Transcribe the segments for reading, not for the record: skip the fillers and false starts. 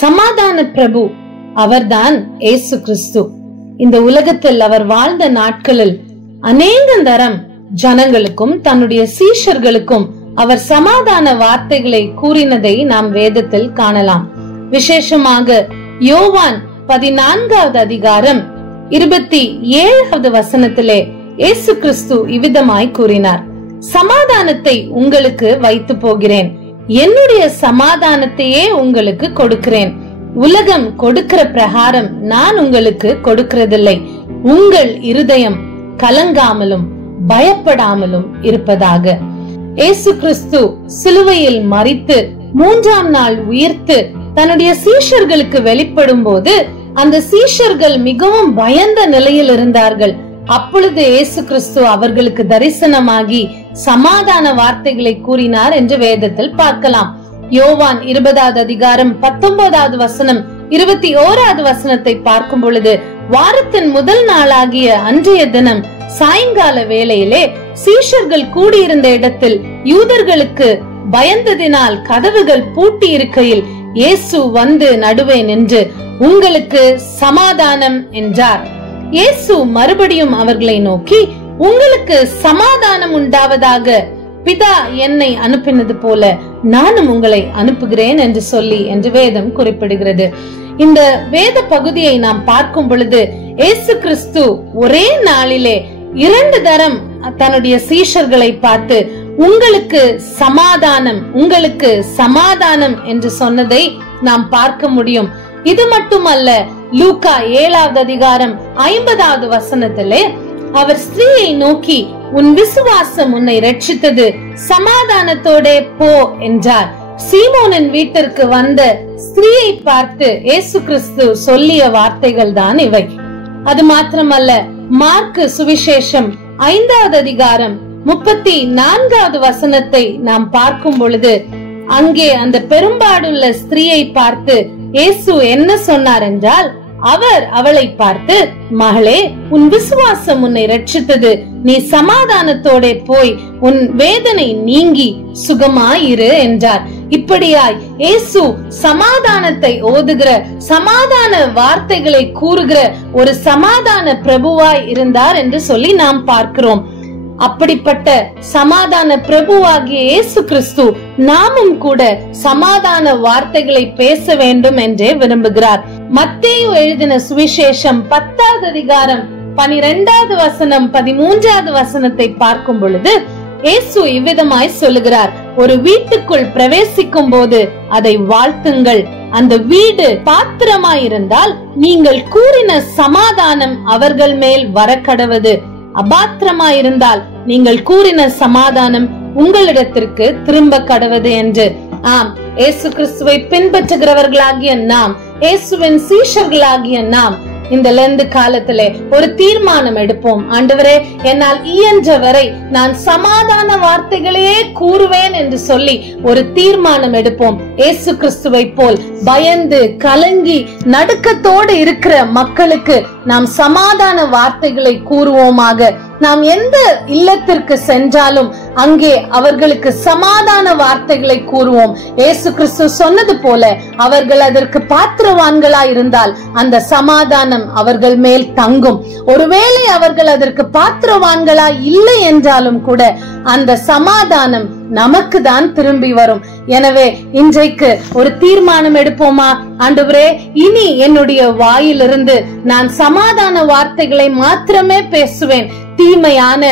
சமாதான பிரபு அவர்தான் இயேசு கிறிஸ்து. இந்த உலகத்தில் அவர் வாழ்ந்த நாட்களில் அநேக தரம் ஜனங்களுக்கும் தன்னுடைய சீஷர்களுக்கும் அவர் சமாதான வார்த்தைகளை கூறினதை நாம் வேதத்தில் காணலாம். விசேஷமாக யோவான் 14வது அதிகாரம் 27வது வசனத்திலே இயேசு கிறிஸ்து இவ்விதமாய் கூறினார், சமாதானத்தை உங்களுக்கு வைத்து போகிறேன், என்னுடைய சமாதானத்தையே உங்களுக்கு கொடுக்கிறேன். உலகம் கொடுக்கிற பிரகாரம் நான் உங்களுக்கு கொடுக்கிறதில்லை. உங்கள் இருதயம் கலங்காமலும் பயப்படாமலும் இருப்பதாக. இயேசு கிறிஸ்து சிலுவையில் மரித்து 3ஆம் நாள் உயிர்த்து தன்னுடைய சீஷர்களுக்கு வெளிப்படும் போது அந்த சீஷர்கள் மிகவும் பயந்த நிலையில் இருந்தார்கள். அப்பொழுது இயேசு கிறிஸ்து அவர்களுக்கு தரிசனமாகி சமாதான வார்த்தைகளை கூறினார் என்று வேதத்தில் பார்க்கலாம். யோவான் 20வது அதிகாரம் 19வது வசனம் 21வது வசனத்தை பார்க்கும் பொழுது, வாரத்தின் முதல் நாளாகிய அன்றைய தினம் சாயங்கால வேளையிலே சீஷர்கள் கூடியிருந்த இடத்தில் யூதர்களுக்கு பயந்ததினால் கதவுகள் பூட்டி இருக்கையில் இயேசு வந்து நடுவே நின்று, உங்களுக்கு சமாதானம் என்றார். இயேசு மறுபடியும் அவர்களை நோக்கி, உங்களுக்கு சமாதானம் உண்டாவதாக, பிதா என்னை அனுப்பினது போல நானும் உங்களை அனுப்புகிறேன் என்று சொல்லி என்று வேதம் குறிப்பிடுகிறது. இந்த வேத பகுதியை நாம் பார்க்கும் பொழுது இயேசு கிறிஸ்து ஒரே நாளிலே 2 தரம் தன்னுடைய சீஷர்களை பார்த்து உங்களுக்கு சமாதானம், உங்களுக்கு சமாதானம் என்று சொன்னதை நாம் பார்க்க முடியும். இது மட்டுமல்ல, லூக்கா 7வது அதிகாரம் 50வது வசனத்திலே அவர் ஸ்திரீயை நோக்கி, உன் விசுவாசம் உன்னை ரட்சித்தது, சமாதானத்தோட போ என்றார். சீமோனின் வீட்டிற்கு வந்த ஸ்திரீயை பார்த்து இயேசு கிறிஸ்து சொல்லிய வார்த்தைகள் தான் இவை. அது மாத்திரமல்ல, மார்க்கு சுவிசேஷம் 5வது அதிகாரம் 34வது வசனத்தை நாம் பார்க்கும் பொழுது அங்கே அந்த பெரும்பாடுள்ள ஸ்திரீயை பார்த்து இயேசு என்ன சொன்னார் என்றால், அவர் அவளை பார்த்து, மகளே, உன் விசுவாசம் உன்னை ரட்சித்தது, நீ சமாதானத்தோட போய் உன் வேதனை நீங்கி சுகமாயிரு என்றார். இப்படியாய் இயேசு சமாதானத்தை ஓதுகிற, சமாதான வார்த்தைகளை கூறுகிற ஒரு சமாதான பிரபுவாய் இருந்தார் என்று சொல்லி நாம் பார்க்கிறோம். அப்படிப்பட்ட சமாதான பிரபுவாகிய இயேசு கிறிஸ்து நாமும் கூட சமாதான வார்த்தைகளை பேச வேண்டும் என்றே விரும்புகிறார். மத்தேயு எழுதின சுவிசேஷம் 10வது அதிகாரம் 12வது வசனம் 13வது வசனத்தை பார்க்கும் பொழுது இயேசு இவ்விதமாய் சொல்லுகிறார், ஒரு வீட்டுக்குள் பிரவேசிக்கும் போது அதை வாழ்த்துங்கள், அந்த வீடு பாத்திரமாயிருந்தால் நீங்கள் கூறின சமாதானம் அவர்கள் மேல் வரக்கடவது, அபாத்திரமாயிருந்தால் நீங்கள் கூறின சமாதானம் உங்களிடத்திற்கு திரும்ப கடவது என்று. ஆம், இயேசு கிறிஸ்துவை பின்பற்றுகிறவர்களாகிய நாம், இயேசுவின் சீஷர்களாகிய நாம் இந்த லெந்து காலத்திலே ஒரு தீர்மானம் எடுப்போம். ஆண்டவரே, என்னால் இயன்ற வரை நான் சமாதான வார்த்தைகளையே கூறுவேன் என்று சொல்லி ஒரு தீர்மானம் எடுப்போம். இயேசு கிறிஸ்துவை போல் பயந்து கலங்கி நடுக்கத்தோடு இருக்கிற மக்களுக்கு நாம் சமாதான வார்த்தைகளை கூறுவோமாக. நாம் எந்த இல்லத்திற்கு சென்றாலும் அங்கே அவர்களுக்கு சமாதான வார்த்தைகளை கூறுவோம். இயேசு கிறிஸ்து சொன்னது போல அவர்கள் அதற்கு பாத்திரவான்களாய் இருந்தால் அந்த சமாதானம் அவர்கள் மேல் தங்கும். ஒருவேளை அவர்கள் அதற்கு பாத்திரவான்களாய் இல்லை என்றாலும் கூட அந்த சமாதானம் நமக்கு தான் திரும்பி வரும். எனவே இன்றைக்கு ஒரு தீர்மானம் எடுப்போமா? ஆண்டவரே, இனி என்னுடைய வாயிலிருந்து நான் சமாதான வார்த்தைகளை மாத்திரமே பேசுவேன், தீமையான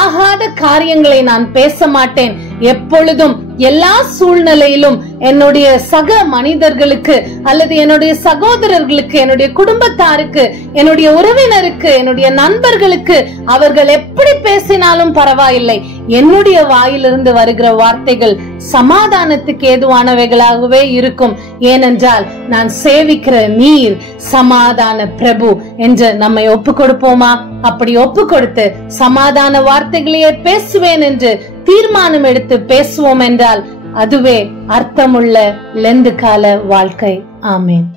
ஆகாத காரியங்களை நான் பேச மாட்டேன். எப்பொழுதும் எல்லா சூழ்நிலையிலும் என்னுடைய சக மனிதர்களுக்கு அல்லது என்னுடைய சகோதரர்களுக்கு, என்னுடைய குடும்பத்தாருக்கு, என்னுடைய உறவினருக்கு, என்னுடைய நண்பர்களுக்கு அவர்கள் எப்படி பேசினாலும் பரவாயில்லை, என்னுடைய வாயிலிருந்து வருகிற வார்த்தைகள் சமாதானத்துக்கு ஏதுவானவைகளாகவே இருக்கும். ஏனென்றால் நான் சேவிக்கிற நீர் சமாதான பிரபு என்று நம்மை ஒப்பு கொடுப்போமா? அப்படி ஒப்பு கொடுத்து சமாதான வார்த்தைகளையே பேசுவேன் என்று தீர்மானம் எடுத்து பேசுவோம் என்றால் அதுவே அர்த்தமுள்ள லெந்து கால வாழ்க்கை. ஆமென்.